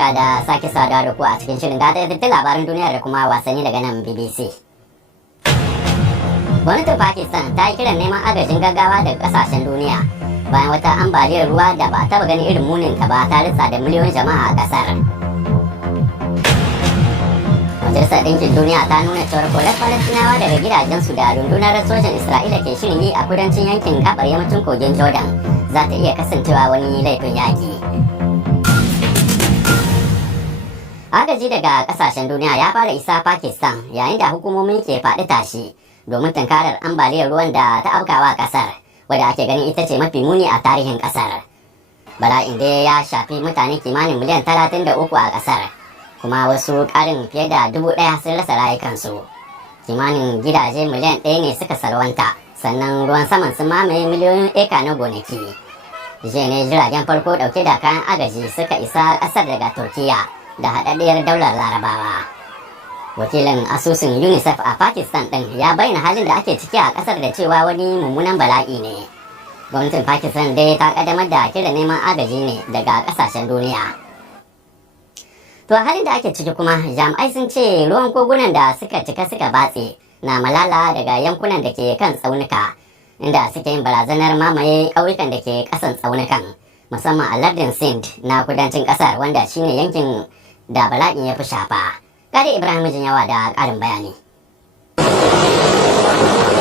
barka da sake saduwa da ku a cikin shirin gata labaran duniya da kuma wasanni daga nan BBC. Gwamnatin Pakistan ta yi kiran neman agajin gaggawa daga kasashen duniya bayan wata ambaliyar ruwa da ba taba ganin irin munin ta ba ta ritsa da miliyoyin jama'a a kasar. Majalisar Ɗinkin Duniya ta nuna cewar korar Falastinawa daga gidajensu da rundunar sojan Isra'ila ke shirin yi a kudancin yankin gabar yammacin kogin Jordan za ta iya kasancewa wani laifin yaƙi. Agaji daga kasashen duniya ya fara isa Pakistan yayin da hukumomi ke faɗi tashi domin tunkarar ambaliyar ruwan da ta afkawa kasar, wadda ake ganin ita ce mafi muni a tarihin kasar. Bala'in dai ya shafi mutane kimanin miliyan 33 a kasar, kuma wasu ƙarin fiye da 1,000 sun rasa rayukansu. Kimanin gidaje miliyan 1 ne suka salwanta, sannan ruwan saman sun mamaye miliyoyin eka na gonaki. Jiya ne jiragen farko ɗauke da kayan agaji suka isa ƙasar daga Turkiya da haɗaɗɗiyar daular Larabawa. Wakilin asusun UNICEF a Pakistan ɗin ya bayyana halin da ake ciki a ƙasar da cewa wani mummunan bala'i ne. Gwamnatin Pakistan dai ta ƙaddamar da kiran neman agaji ne daga ƙasashen duniya. To a halin da ake ciki kuma jami'ai sun ce ruwan kogunan da suka cika suka batse na malala daga yankunan da ke kan tsaunuka, inda suke yin barazanar mamaye ƙauyukan da ke ƙasan tsaunukan, musamman a lardin Sindh na kudancin ƙasar, wanda shine yankin da bala'in ya fi shafa. Gadi Ibrahim Jinyawa da ƙarin bayani.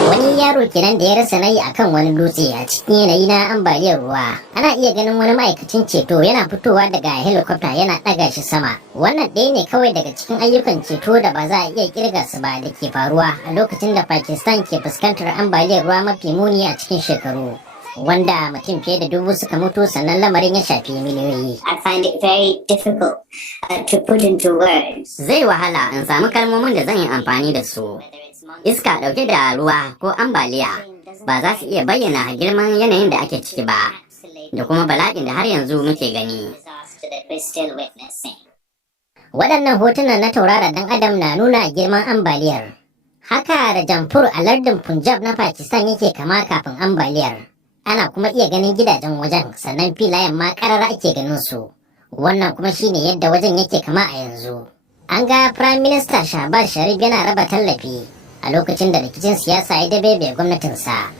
Wani yaro kenan da ya rasa rai akan wani dutse a cikin yanayi na ambaliyar ruwa. Ana iya ganin wani ma'aikacin ceto yana fitowa daga helicopter yana ɗaga shi sama. Wannan ɗaya ne kawai daga cikin ayyukan ceto da ba za a iya kirga su ba da ke faruwa a lokacin da Pakistan ke fuskantar ambaliyar ruwa mafi muni a cikin shekaru, wanda mutum fiye da 1,000 suka mutu, sannan lamarin ya shafi miliyoyi. I find it very difficult to put into words. Zai wahala in samu kalmomin da zan yi amfani da su. Iska ɗauke da ruwa ko ambaliya ba za su iya bayyana girman yanayin da ake ciki ba, da kuma bala'in da har yanzu muke gani. Waɗannan hotunan na tauraron ɗan adam na nuna girman ambaliyar. Haka da Jampur a lardin Punjab na Pakistan yake kama kafin ambaliyar. Ana kuma iya ganin gidajen wajen, sannan filayen ma ƙarara ake ganin su. Wannan kuma shine yadda wajen yake kama a yanzu. An ga Prime Minister Shahbaz Sharif yana raba tallafi a lokacin da rikicin siyasa ya dabebe gwamnatinsa.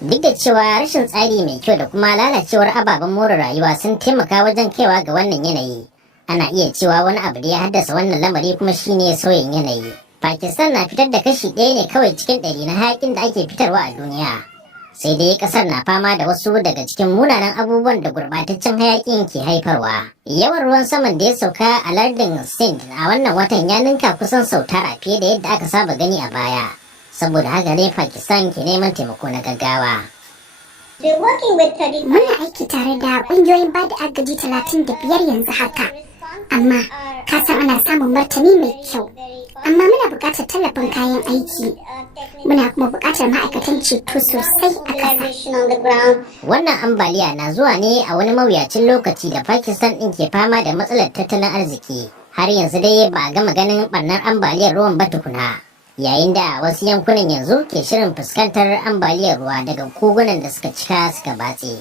Duk da cewa rashin tsari mai kyau da kuma lalacewar ababen more rayuwa sun taimaka wajen kaiwa ga wannan yanayi, ana iya cewa wani abu da ya haddasa wannan lamari kuma shine sauyin yanayi. Pakistan na fitar da kashi 1 ne kawai cikin 100 na hayakin da ake fitarwa a duniya. Sai dai kasar na fama da wasu daga cikin munanan abubuwan da gurbataccen hayakin ke haifarwa. Yawan ruwan saman da ya sauka a lardin Sindh a wannan watan ya ninka kusan sau 9 fiye da yadda aka saba gani a baya. Saboda haka ne Pakistan ke neman taimako na gaggawa. Muna aiki tare da ƙungiyoyin bada agaji 35 yanzu haka, amma kasan ana samun martani mai kyau. Amma muna buƙatar tallafin kayan aiki. Muna kuma buƙatar ma'aikatan ceto sosai a ƙasa. Wannan ambaliya na zuwa ne a wani mawuyacin lokaci da Pakistan ɗin ke fama da matsalar tattalin arziki. Har yanzu dai ba a gama ganin ɓarnar ambaliyar ruwan ba tukuna. Yayin da wasu yankunan yanzu ke shirin fuskantar ambaliyar ruwa daga kogunan da suka cika suka batse.